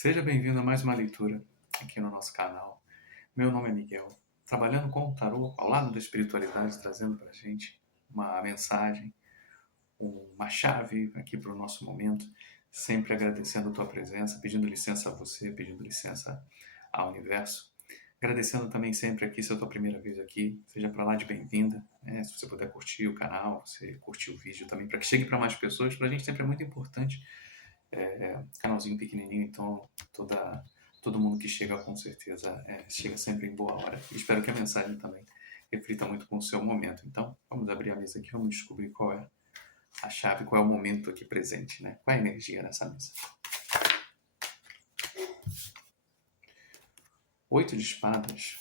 Seja bem-vindo a mais uma leitura aqui no nosso canal. Meu nome é Miguel, trabalhando com o tarô ao lado da espiritualidade, trazendo para a gente uma mensagem, uma chave aqui para o nosso momento, sempre agradecendo a tua presença, pedindo licença a você, pedindo licença ao universo. Agradecendo também sempre aqui, se é a tua primeira vez aqui, seja para lá de bem-vinda, né? Se você puder curtir o canal, você curtir o vídeo também, para que chegue para mais pessoas, para a gente sempre é muito importante. Canalzinho pequenininho, então todo mundo que chega com certeza chega sempre em boa hora. E espero que a mensagem também reflita muito com o seu momento. Então, vamos abrir a mesa aqui, vamos descobrir qual é a chave, qual é o momento aqui presente, né? Qual é a energia nessa mesa? 8 de espadas.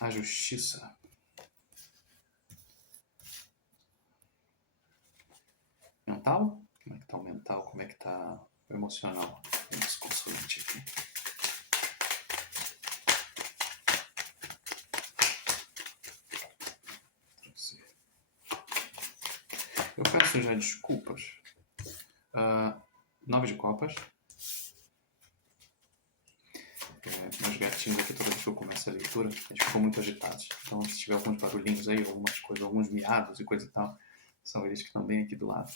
A justiça. Mental? Como é que tá o mental? Como é que tá o emocional? Esse consulente aqui. Eu peço já desculpas. 9 de copas. Meus gatinhos aqui, toda vez que eu começo a leitura, eles ficam muito agitados. Então, se tiver alguns barulhinhos aí, algumas coisas, alguns miados e coisa e tal, são eles que estão bem aqui do lado.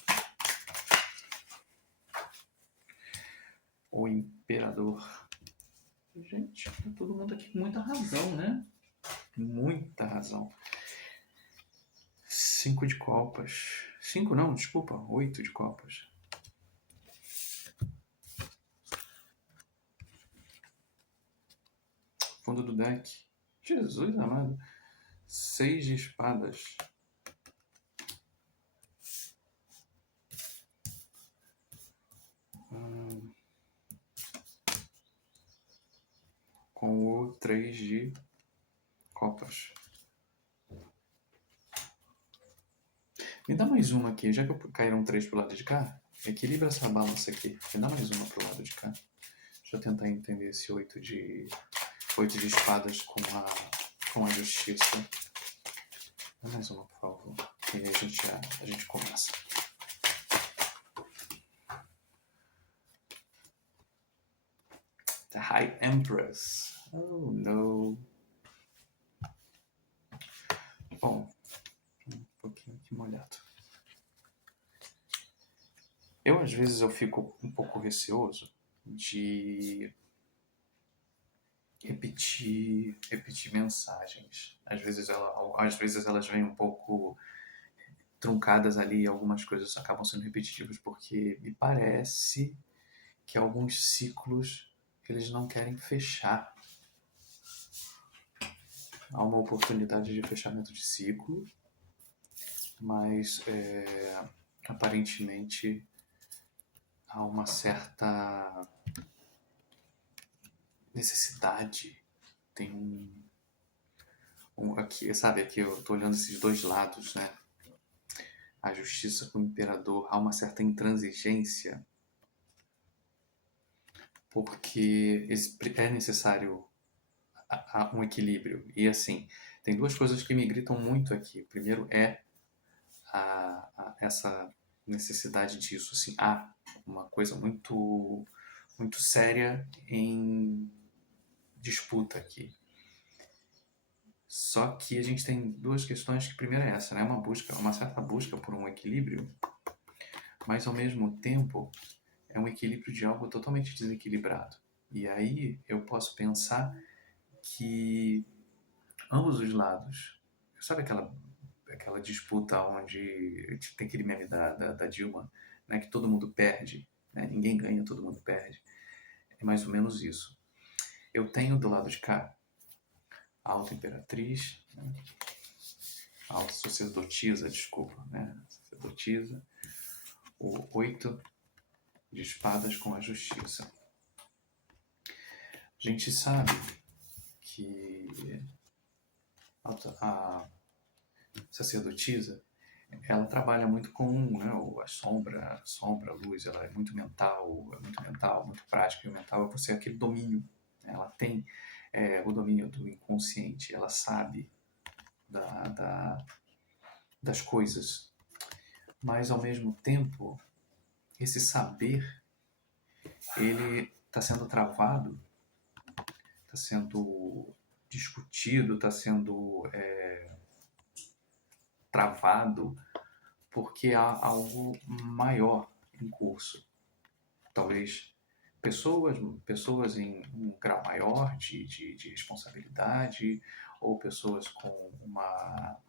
O Imperador. Gente, tá todo mundo aqui com muita razão, né? Muita razão. 5 de copas. 5 não, desculpa. 8 de copas. Fundo do deck. Jesus amado. 6 de espadas. Com o 3 de copas. Me dá mais uma aqui, já que caíram 3 pro lado de cá, equilibra essa balança aqui. Me dá mais uma pro lado de cá. Deixa eu tentar entender esse 8 de espadas com a justiça. Dá mais uma, por favor. E aí a gente começa. The High Empress. Oh, no. Bom, um pouquinho aqui molhado. Às vezes, eu fico um pouco receoso de repetir mensagens. Às vezes elas vêm um pouco truncadas ali, algumas coisas acabam sendo repetitivas, porque me parece que alguns ciclos eles não querem fechar. Há uma oportunidade de fechamento de ciclo, mas aparentemente há uma certa necessidade. Tem aqui, sabe, aqui eu tô olhando esses dois lados, né? A justiça com o imperador, há uma certa intransigência, porque é necessário um equilíbrio. E assim, tem duas coisas que me gritam muito aqui. Primeiro é essa necessidade disso, assim, há uma coisa muito, muito séria em disputa aqui. Só que a gente tem duas questões, que primeiro é essa, né? Uma certa busca por um equilíbrio, mas ao mesmo tempo é um equilíbrio de algo totalmente desequilibrado. E aí eu posso pensar que ambos os lados, sabe aquela disputa onde tem aquele meme da Dilma, né, que todo mundo perde, né? Ninguém ganha, todo mundo perde. É mais ou menos isso. Eu tenho do lado de cá a Alta Imperatriz, né? A Alta Sacerdotisa, desculpa, né? Sacerdotisa, o 8 de espadas com a justiça. A gente sabe que a sacerdotisa, ela trabalha muito com, né, a sombra, a luz, ela é muito mental, muito prática. E o mental é você aquele domínio, né? Ela tem o domínio do inconsciente, ela sabe das coisas. mas ao mesmo tempo, esse saber, ele está sendo travado, está sendo discutido, está sendo travado, porque há algo maior em curso. Talvez pessoas em um grau maior de responsabilidade, ou pessoas com uma...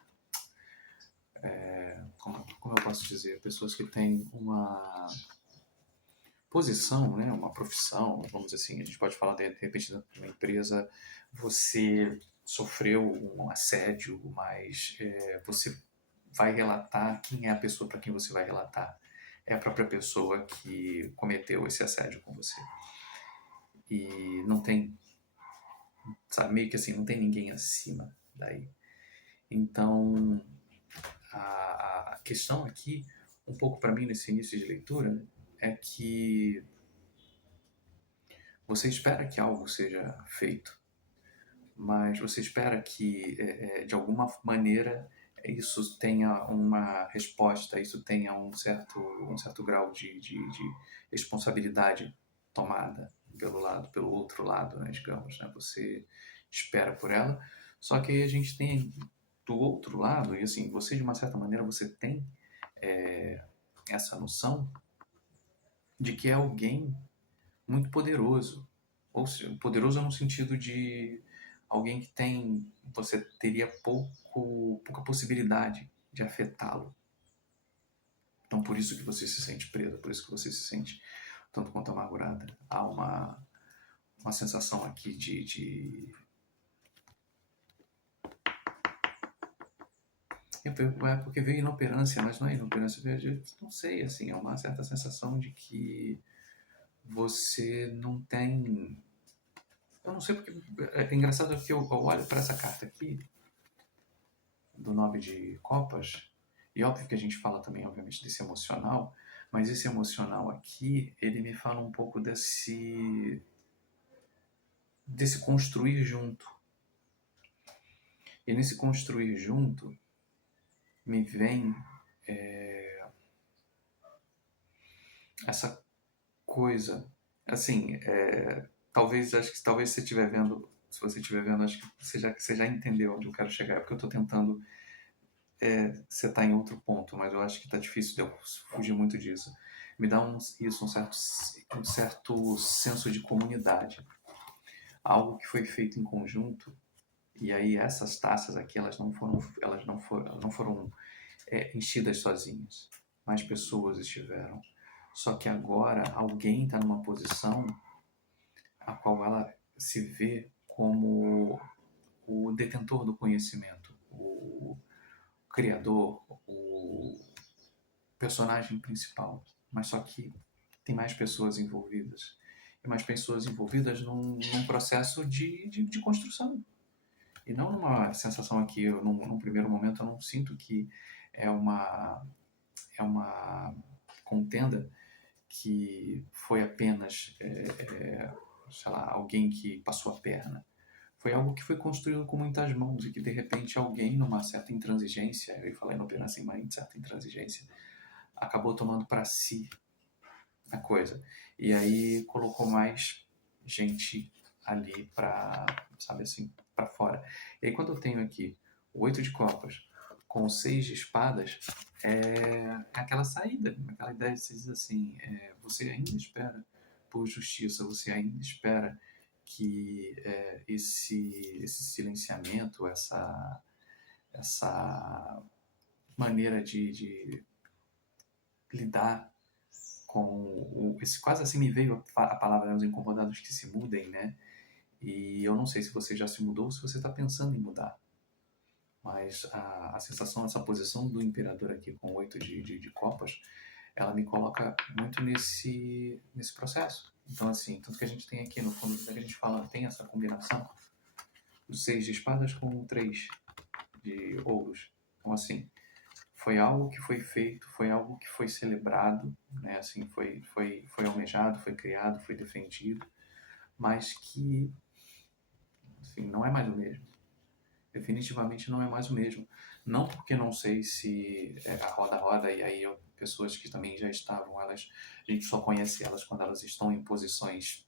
como eu posso dizer? Pessoas que têm uma posição, né? Uma profissão, vamos dizer assim. A gente pode falar, de repente, de uma empresa, você sofreu um assédio, mas você vai relatar. Quem é a pessoa para quem você vai relatar? É a própria pessoa que cometeu esse assédio com você. E não tem, sabe, meio que assim, não tem ninguém acima daí. Então, a questão aqui, um pouco para mim nesse início de leitura, é que você espera que algo seja feito, mas você espera que, de alguma maneira, isso tenha uma resposta, isso tenha um certo grau de responsabilidade tomada pelo outro lado, né, digamos, né? Você espera por ela, só que aí a gente tem do outro lado, e assim, você de uma certa maneira, você tem essa noção de que é alguém muito poderoso, ou seja, poderoso no sentido de alguém que tem, você teria pouca possibilidade de afetá-lo. Então, por isso que você se sente presa, por isso que você se sente tanto quanto amargurada. Há uma sensação aqui é porque veio inoperância, mas não é inoperância, não sei, assim, é uma certa sensação de que você não tem... Eu não sei porque... É engraçado que eu olho para essa carta aqui, do 9 de copas, e óbvio que a gente fala também, obviamente, desse emocional, mas esse emocional aqui, ele me fala um pouco desse construir junto. E nesse construir junto, me vem essa coisa, assim, acho que talvez você estiver vendo, se você estiver vendo, acho que você já entendeu onde eu quero chegar, porque eu estou tentando você está em outro ponto, mas eu acho que está difícil de eu fugir muito disso. Me dá um certo senso de comunidade, algo que foi feito em conjunto. E aí essas taças aqui, elas não foram enchidas sozinhas. Mais pessoas estiveram. Só que agora alguém está numa posição a qual ela se vê como o detentor do conhecimento, o criador, o personagem principal, mas só que tem mais pessoas envolvidas. E mais pessoas envolvidas num processo de construção. E não numa sensação aqui, num primeiro momento eu não sinto que é uma contenda que foi apenas, sei lá, alguém que passou a perna. Foi algo que foi construído com muitas mãos e que, de repente, alguém, numa certa intransigência, eu falei não apenas assim, mas em certa intransigência, acabou tomando para si a coisa. E aí colocou mais gente ali para, sabe assim, para fora. E aí quando eu tenho aqui o 8 de copas com o 6 de espadas, é aquela saída, aquela ideia de se dizer assim, você ainda espera por justiça, você ainda espera que esse silenciamento, essa maneira de lidar com esse, quase assim me veio a palavra, os incomodados que se mudem, né? E eu não sei se você já se mudou ou se você está pensando em mudar, mas a sensação, essa posição do imperador aqui com 8 de copas, ela me coloca muito nesse processo. Então, assim, tanto que a gente tem aqui no fundo, que a gente fala, tem essa combinação, os 6 de espadas com o 3 de ouros. Então, assim, foi algo que foi feito, foi algo que foi celebrado, né? Assim, foi almejado, foi criado, foi defendido, mas que, assim, não é mais o mesmo. Definitivamente não é mais o mesmo. Não porque não sei se a roda roda e aí pessoas que também já estavam, a gente só conhece elas quando elas estão em posições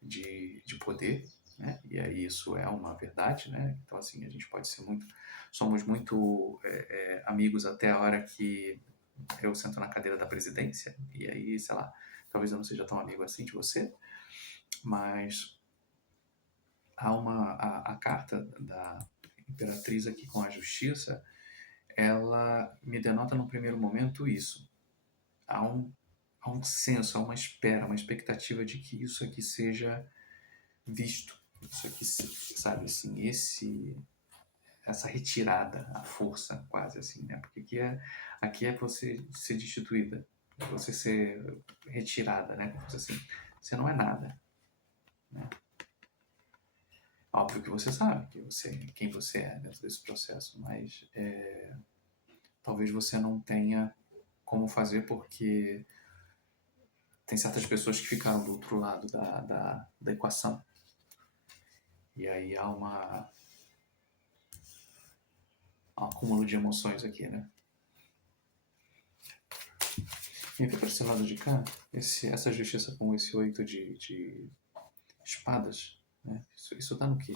de poder, né? E aí isso é uma verdade, né? Então assim, a gente pode ser somos muito amigos até a hora que eu sento na cadeira da presidência e aí, sei lá, talvez eu não seja tão amigo assim de você, mas a carta da Imperatriz aqui com a Justiça, ela me denota no primeiro momento isso. Há há um senso, há uma espera, uma expectativa de que isso aqui seja visto. Isso aqui, sabe, assim, essa retirada, a força quase assim, né? Porque aqui é você ser destituída, você ser retirada, né? Assim, você não é nada, né? Óbvio que você sabe quem você é dentro desse processo, mas talvez você não tenha como fazer porque tem certas pessoas que ficaram do outro lado da equação. E aí há um acúmulo de emoções aqui, né? E vê para esse lado de cá, essa justiça com esse 8 de espadas, né? Isso dá no quê?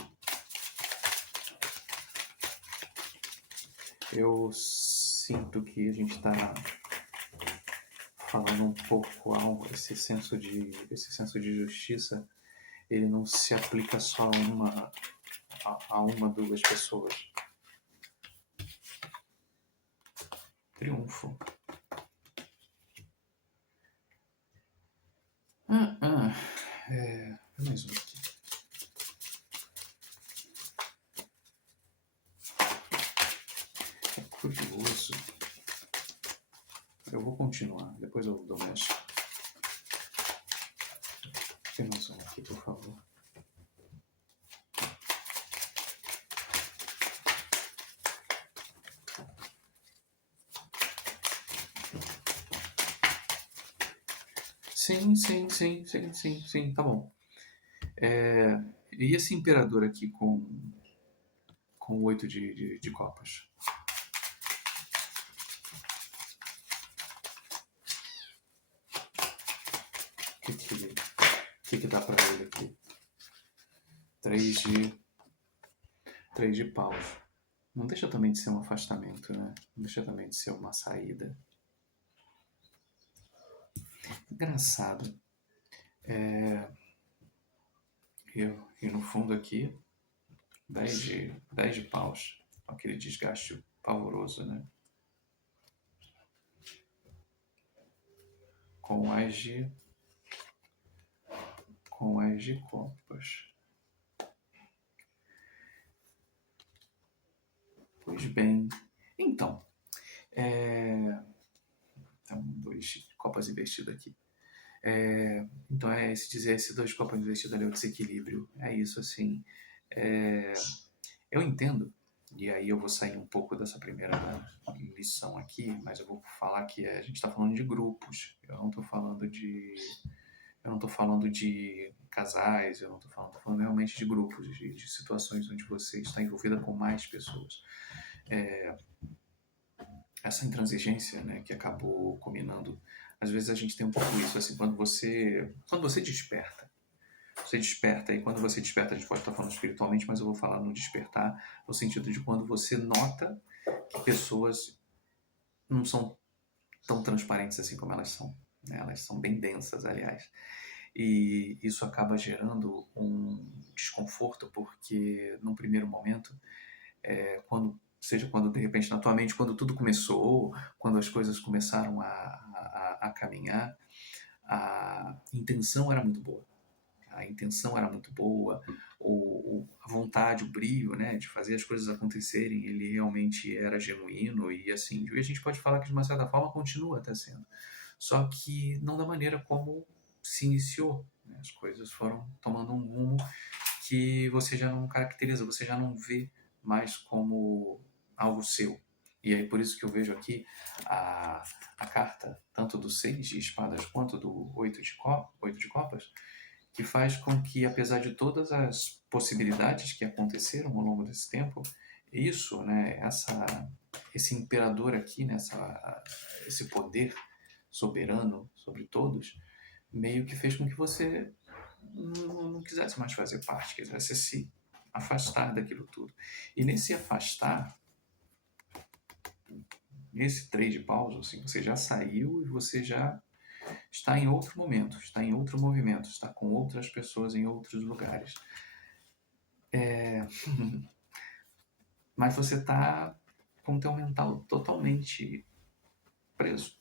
Eu sinto que a gente está falando um pouco algo, esse senso de justiça, ele não se aplica só a uma, duas pessoas. Triunfo. Mais um aqui. É curioso. Eu vou continuar, depois eu dou mexe. Tem mais um aqui, por favor. Sim, tá bom. E esse imperador aqui com o 8 de copas? O que dá pra ele aqui? 3 de paus. Não deixa também de ser um afastamento, né? Não deixa também de ser uma saída. Engraçado. E no fundo aqui, 10 de paus. Aquele desgaste pavoroso, né? Com as de copas. Pois bem. Então, então 2 de copas invertido aqui. Então esse 2 de copas invertido ali é o desequilíbrio. É isso, assim. Eu entendo, e aí eu vou sair um pouco dessa primeira lição aqui, mas eu vou falar que a gente está falando de grupos. Eu não estou falando de casais, eu não estou falando realmente de grupos, de situações onde você está envolvida com mais pessoas. Essa intransigência, né, que acabou culminando, às vezes a gente tem um pouco isso, assim, quando você desperta, e quando você desperta, a gente pode estar falando espiritualmente, mas eu vou falar no despertar, no sentido de quando você nota que pessoas não são tão transparentes assim como elas são, né? Elas são bem densas, aliás. E isso acaba gerando um desconforto, porque num primeiro momento, quando de repente na tua mente, quando tudo começou, quando as coisas começaram a caminhar, a intenção era muito boa. A intenção era muito boa, a vontade, o brilho, né, de fazer as coisas acontecerem, ele realmente era genuíno e assim, e a gente pode falar que de uma certa forma continua até sendo. Só que não da maneira como se iniciou, né? As coisas foram tomando um rumo que você já não caracteriza, você já não vê mais como algo seu. E aí por isso que eu vejo aqui a carta, tanto do 6 de espadas quanto do 8 de copas, que faz com que, apesar de todas as possibilidades que aconteceram ao longo desse tempo, isso, né, esse imperador aqui, né, esse poder soberano sobre todos, meio que fez com que você não quisesse mais fazer parte, quisesse se afastar daquilo tudo. E nesse afastar, nesse três de paus, assim, você já saiu e você já está em outro momento, está em outro movimento, está com outras pessoas em outros lugares. Mas você está com o teu mental totalmente preso.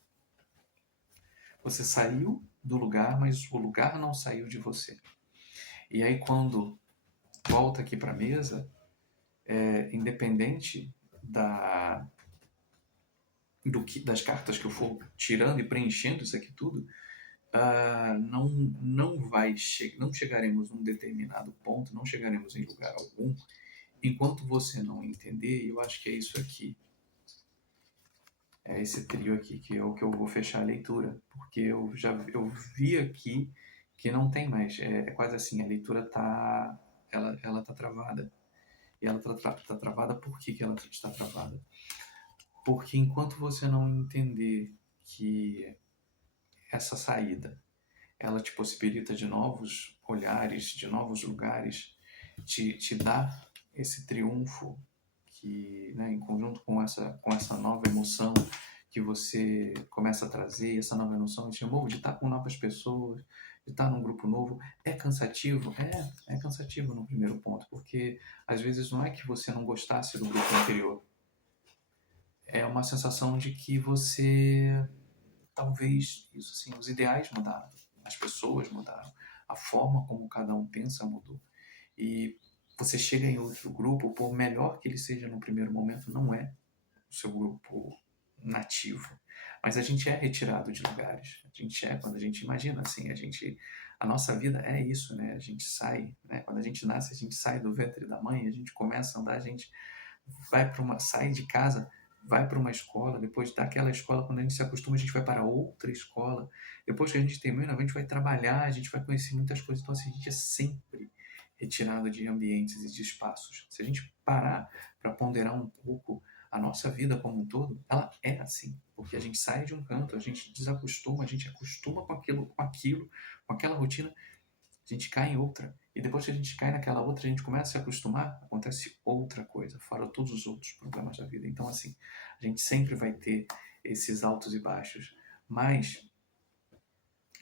Você saiu do lugar, mas o lugar não saiu de você. E aí quando volta aqui para a mesa, independente das cartas que eu for tirando e preenchendo isso aqui tudo, não chegaremos num determinado ponto, não chegaremos em lugar algum, enquanto você não entender. Eu acho que é isso aqui. É esse trio aqui, que é o que eu vou fechar a leitura, porque eu vi aqui que não tem mais. É quase assim, a leitura ela tá travada. E ela tá travada, por que ela está travada? Porque enquanto você não entender que essa saída, ela te possibilita de novos olhares, de novos lugares, te dá esse triunfo que, né, em conjunto com essa nova emoção que você começa a trazer, essa nova emoção de estar com novas pessoas, de estar num grupo novo, é cansativo? É cansativo no primeiro ponto, porque às vezes não é que você não gostasse do grupo anterior, é uma sensação de que você, talvez, isso assim, os ideais mudaram, as pessoas mudaram, a forma como cada um pensa mudou. E você chega em outro grupo, por melhor que ele seja no primeiro momento, não é o seu grupo nativo. Mas a gente é retirado de lugares. A gente quando a gente imagina assim, a nossa vida é isso, né? A gente sai, né? Quando a gente nasce, a gente sai do ventre da mãe, a gente começa a andar, a gente sai de casa, vai para uma escola, depois daquela escola, quando a gente se acostuma, a gente vai para outra escola, depois que a gente termina, a gente vai trabalhar, a gente vai conhecer muitas coisas. Então assim, a gente é sempre retirado de ambientes e de espaços. Se a gente parar para ponderar um pouco a nossa vida como um todo, ela é assim, porque a gente sai de um canto, a gente desacostuma, a gente acostuma com aquela rotina, a gente cai em outra. E depois que a gente cai naquela outra, a gente começa a se acostumar, acontece outra coisa, fora todos os outros problemas da vida. Então, assim, a gente sempre vai ter esses altos e baixos, mas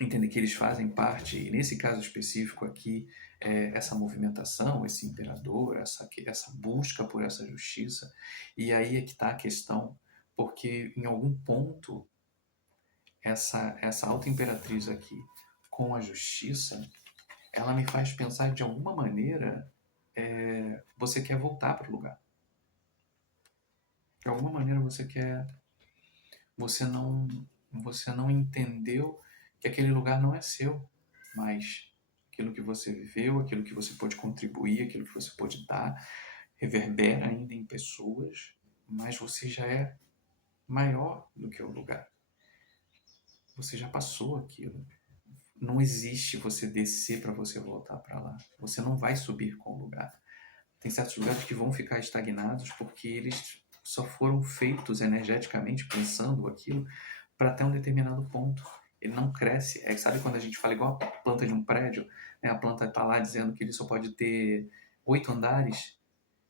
entender que eles fazem parte, e nesse caso específico aqui, essa movimentação, esse imperador, essa busca por essa justiça, e aí é que está a questão, porque em algum ponto, essa alta imperatriz aqui, com a justiça, ela me faz pensar que de alguma maneira você quer voltar para o lugar. De alguma maneira você não entendeu que aquele lugar não é seu, mas aquilo que você viveu, aquilo que você pode contribuir, aquilo que você pode dar, reverbera ainda em pessoas, mas você já é maior do que o lugar. Você já passou aquilo. Não existe você descer para você voltar para lá. Você não vai subir com o lugar. Tem certos lugares que vão ficar estagnados porque eles só foram feitos energeticamente, pensando aquilo, para até um determinado ponto. Ele não cresce. Sabe quando a gente fala igual a planta de um prédio, né? A planta está lá dizendo que ele só pode ter 8 andares.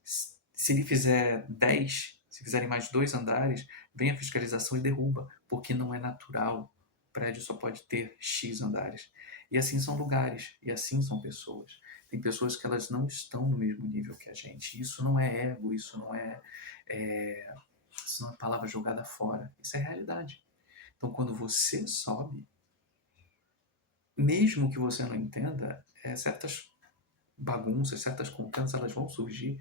Se ele fizer 10, se fizerem mais 2 andares, vem a fiscalização e derruba, porque não é natural. O prédio só pode ter X andares. E assim são lugares, e assim são pessoas. Tem pessoas que elas não estão no mesmo nível que a gente. Isso não é ego, isso não é palavra jogada fora. Isso é realidade. Então, quando você sobe, mesmo que você não entenda, certas bagunças, certas contendas, elas vão surgir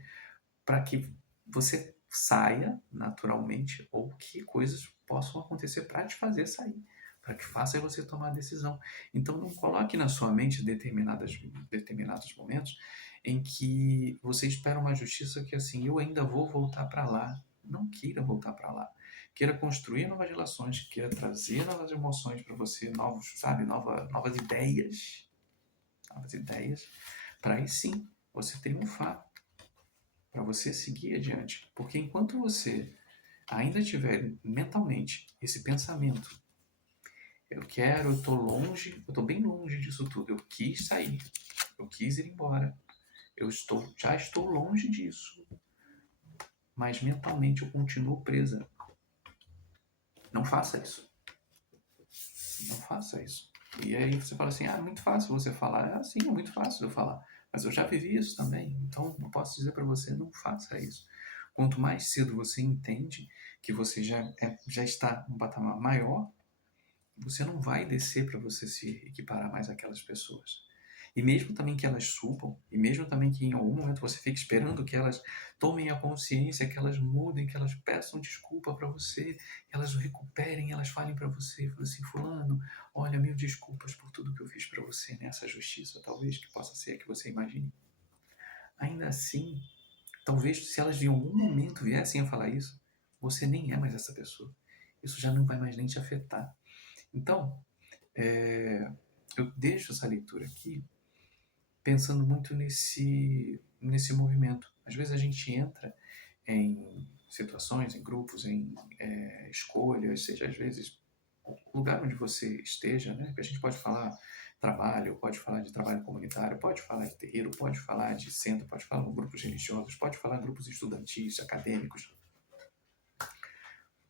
para que você saia naturalmente ou que coisas possam acontecer para te fazer sair, para que faça você tomar a decisão. Então, não coloque na sua mente determinados momentos em que você espera uma justiça que, assim, eu ainda vou voltar para lá. Não queira voltar para lá. Queira construir novas relações, queira trazer novas emoções para você, novas ideias. novas ideias, para aí sim você triunfar, para você seguir adiante. Porque enquanto você ainda tiver mentalmente esse pensamento, eu estou longe, eu estou bem longe disso tudo, eu quis sair, eu quis ir embora, já estou longe disso, mas mentalmente eu continuo presa. Não faça isso. Não faça isso. E aí você fala assim, é muito fácil você falar. Sim, é muito fácil eu falar. Mas eu já vivi isso também. Então, eu posso dizer para você, não faça isso. Quanto mais cedo você entende que você já está num patamar maior, você não vai descer para você se equiparar mais àquelas pessoas. E mesmo também que elas subam, e mesmo também que em algum momento você fique esperando que elas tomem a consciência, que elas mudem, que elas peçam desculpa para você, que elas recuperem, elas falem para você, falem assim, fulano, olha, mil desculpas por tudo que eu fiz para você nessa justiça, talvez que possa ser a que você imagine. Ainda assim, talvez se elas em algum momento viessem a falar isso, você nem é mais essa pessoa. Isso já não vai mais nem te afetar. Então, eu deixo essa leitura aqui pensando muito nesse movimento. Às vezes a gente entra em situações, em grupos, em escolhas, seja às vezes o lugar onde você esteja, né? Que a gente pode falar trabalho, pode falar de trabalho comunitário, pode falar de terreiro, pode falar de centro, pode falar de grupos religiosos, pode falar de grupos estudantis, acadêmicos,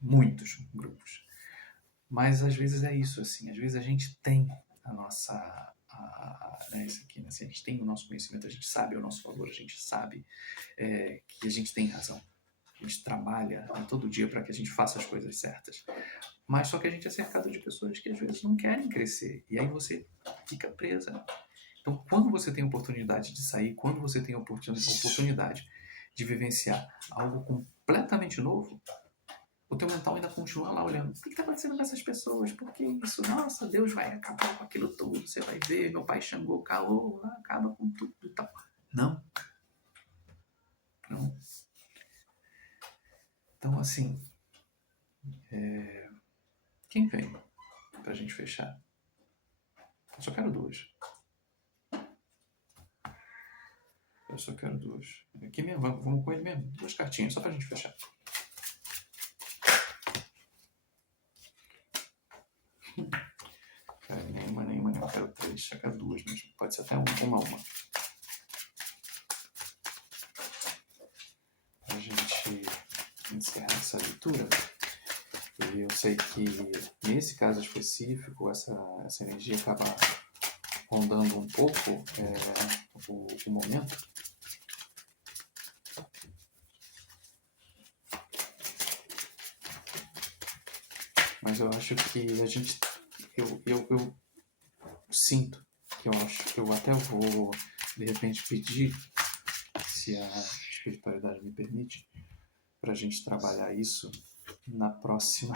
muitos grupos. Mas às vezes é isso, assim, às vezes a gente tem a nossa, isso aqui, né? Assim, a gente tem o nosso conhecimento, a gente sabe o nosso valor, a gente sabe que a gente tem razão. A gente trabalha todo dia para que a gente faça as coisas certas. Mas só que a gente é cercado de pessoas que às vezes não querem crescer. E aí você fica presa. Então, quando você tem a oportunidade de sair, quando você tem a oportunidade de vivenciar algo completamente novo, o teu mental ainda continua lá olhando. O que está acontecendo com essas pessoas? Por que isso? Nossa, Deus vai acabar com aquilo tudo. Você vai ver, meu pai Xangô calou, acaba com tudo e tal. Não. Não. Então, assim, quem vem pra gente fechar? Eu só quero duas. Aqui mesmo, vamos com ele mesmo. 2 cartinhas, só pra gente fechar. Nenhuma, não. Eu quero 3, eu quero 2, mas pode ser até uma. Pra gente encerrar essa leitura. E eu sei que nesse caso específico, essa energia acaba rondando um pouco o momento. Mas eu acho que a gente... Eu sinto que eu até vou, de repente, pedir, se a espiritualidade me permite, para a gente trabalhar isso na próxima...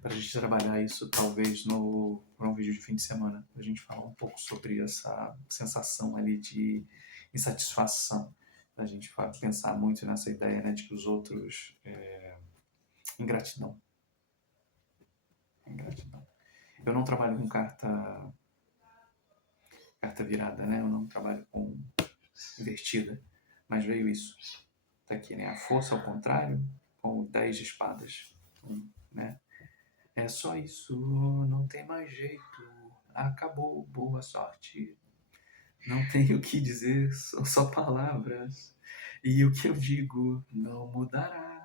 para a gente trabalhar isso talvez para um vídeo de fim de semana, para a gente falar um pouco sobre essa sensação ali de insatisfação, para a gente pensar muito nessa ideia, né, de que os outros... ingratidão. Eu não trabalho com carta virada, né? Eu não trabalho com invertida, mas veio isso. Tá aqui, né? A força ao contrário, com 10 de espadas, né? É só isso, não tem mais jeito, acabou, boa sorte. Não tenho o que dizer, são só palavras, e o que eu digo não mudará.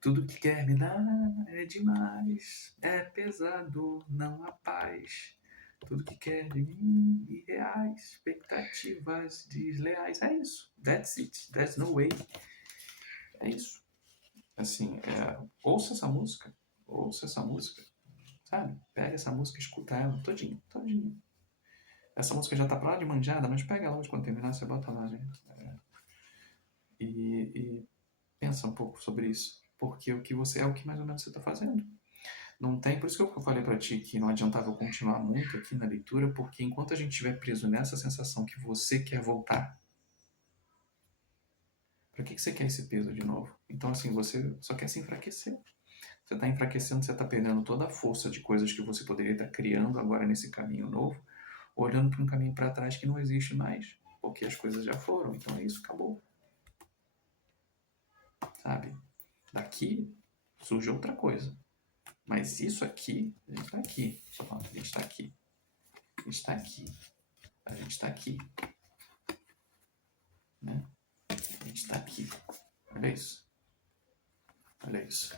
Tudo que quer me dar é demais, é pesado, não há paz. Tudo que quer de mim, irreais, expectativas desleais. É isso. That's it. There's no way. É isso. Assim, ouça essa música. Sabe? Pega essa música e escuta ela todinha. Essa música já tá pra lá de manjada, mas pega ela quando terminar, você bota lá, né? E pensa um pouco sobre isso. Porque o que você é o que mais ou menos você tá fazendo. Não tem, por isso que eu falei para ti que não adiantava eu continuar muito aqui na leitura, porque enquanto a gente estiver preso nessa sensação que você quer voltar, para que você quer esse peso de novo? Então, assim, você só quer se enfraquecer. Você está enfraquecendo, você está perdendo toda a força de coisas que você poderia estar criando agora nesse caminho novo, olhando para um caminho para trás que não existe mais, porque as coisas já foram, então é isso, acabou. Sabe? Daqui surge outra coisa. Mas isso aqui, a gente está aqui. A gente está aqui. A gente está aqui. A gente está aqui. Né? A gente está aqui. Olha isso. Olha isso.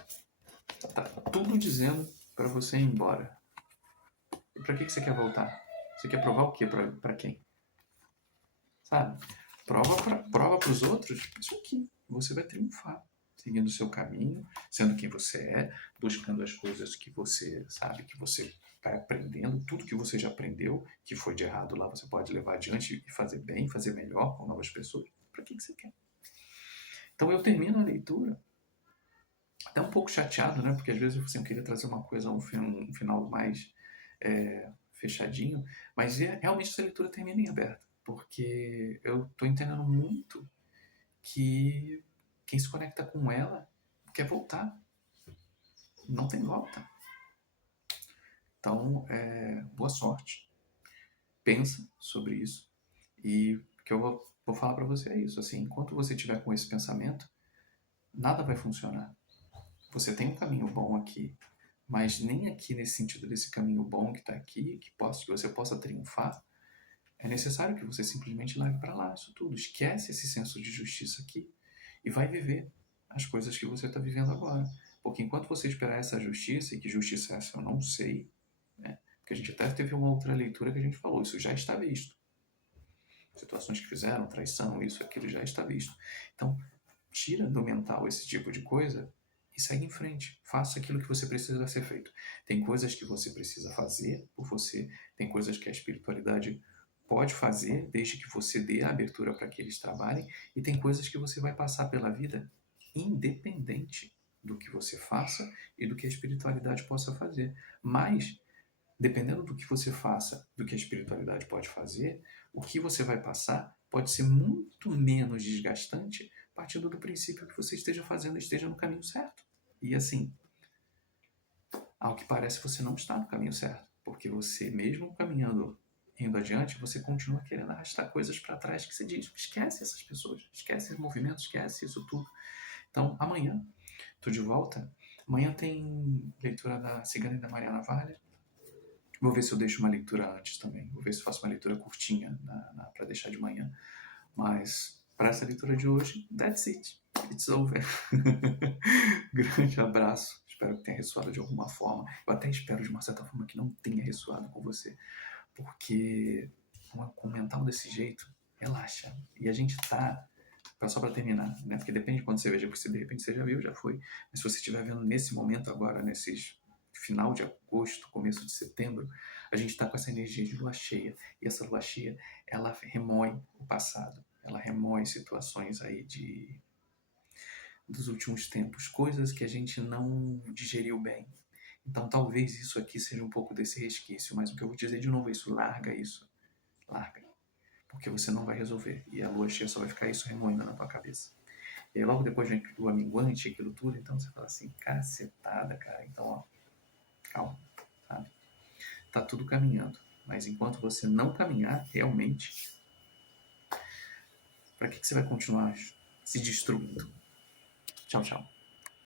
Tá tudo dizendo para você ir embora. E para que você quer voltar? Você quer provar o quê para quem? Sabe? Prova para os outros isso aqui. Você vai triunfar. Seguindo o seu caminho, sendo quem você é, buscando as coisas que você sabe, que você vai aprendendo, tudo que você já aprendeu, que foi de errado lá, você pode levar adiante e fazer bem, fazer melhor com novas pessoas. Para que você quer? Então eu termino a leitura até um pouco chateado, né? Porque às vezes eu queria trazer uma coisa, um final mais fechadinho, mas realmente essa leitura termina em aberto, porque eu estou entendendo muito que quem se conecta com ela quer voltar. Não tem volta. Então, boa sorte. Pensa sobre isso. E o que eu vou falar para você é isso. Assim, enquanto você estiver com esse pensamento, nada vai funcionar. Você tem um caminho bom aqui, mas nem aqui nesse sentido desse caminho bom que está aqui, que você possa triunfar, é necessário que você simplesmente leve para lá isso tudo. Esquece esse senso de justiça aqui e vai viver as coisas que você está vivendo agora. Porque enquanto você esperar essa justiça, e que justiça é essa eu não sei, né? Porque a gente até teve uma outra leitura que a gente falou, isso já está visto. Situações que fizeram, traição, isso, aquilo já está visto. Então, tira do mental esse tipo de coisa e segue em frente. Faça aquilo que você precisa ser feito. Tem coisas que você precisa fazer por você, tem coisas que a espiritualidade pode fazer desde que você dê a abertura para que eles trabalhem, e tem coisas que você vai passar pela vida independente do que você faça e do que a espiritualidade possa fazer. Mas, dependendo do que você faça, do que a espiritualidade pode fazer, o que você vai passar pode ser muito menos desgastante partindo do princípio que você esteja fazendo, esteja no caminho certo. E assim, ao que parece, você não está no caminho certo, porque você, mesmo caminhando, indo adiante, você continua querendo arrastar coisas para trás que você diz, esquece essas pessoas, esquece esse movimento, esquece isso tudo. Então, amanhã, estou de volta. Amanhã tem leitura da Cigana e da Maria Navalha. Vou ver se eu deixo uma leitura antes também. Vou ver se faço uma leitura curtinha para deixar de manhã. Mas para essa leitura de hoje, that's it. It's over. Grande abraço. Espero que tenha ressoado de alguma forma. Eu até espero, de uma certa forma, que não tenha ressoado com você. Porque com o mental desse jeito, relaxa. E a gente tá... Só para terminar, né? Porque depende de quando você veja, porque se de repente você já viu, já foi. Mas se você estiver vendo nesse momento agora, nesses final de agosto, começo de setembro, a gente está com essa energia de lua cheia. E essa lua cheia, ela remói o passado. Ela remói situações aí dos últimos tempos, coisas que a gente não digeriu bem. Então talvez isso aqui seja um pouco desse resquício, mas o que eu vou dizer de novo é isso, larga isso. Larga. Porque você não vai resolver. E a lua cheia só vai ficar isso remoendo na tua cabeça. E aí logo depois vem lua minguante, aquilo tudo, então você fala assim, cacetada, cara. Então, ó, calma, sabe? Tá tudo caminhando. Mas enquanto você não caminhar, realmente, para que você vai continuar se destruindo? Tchau, tchau.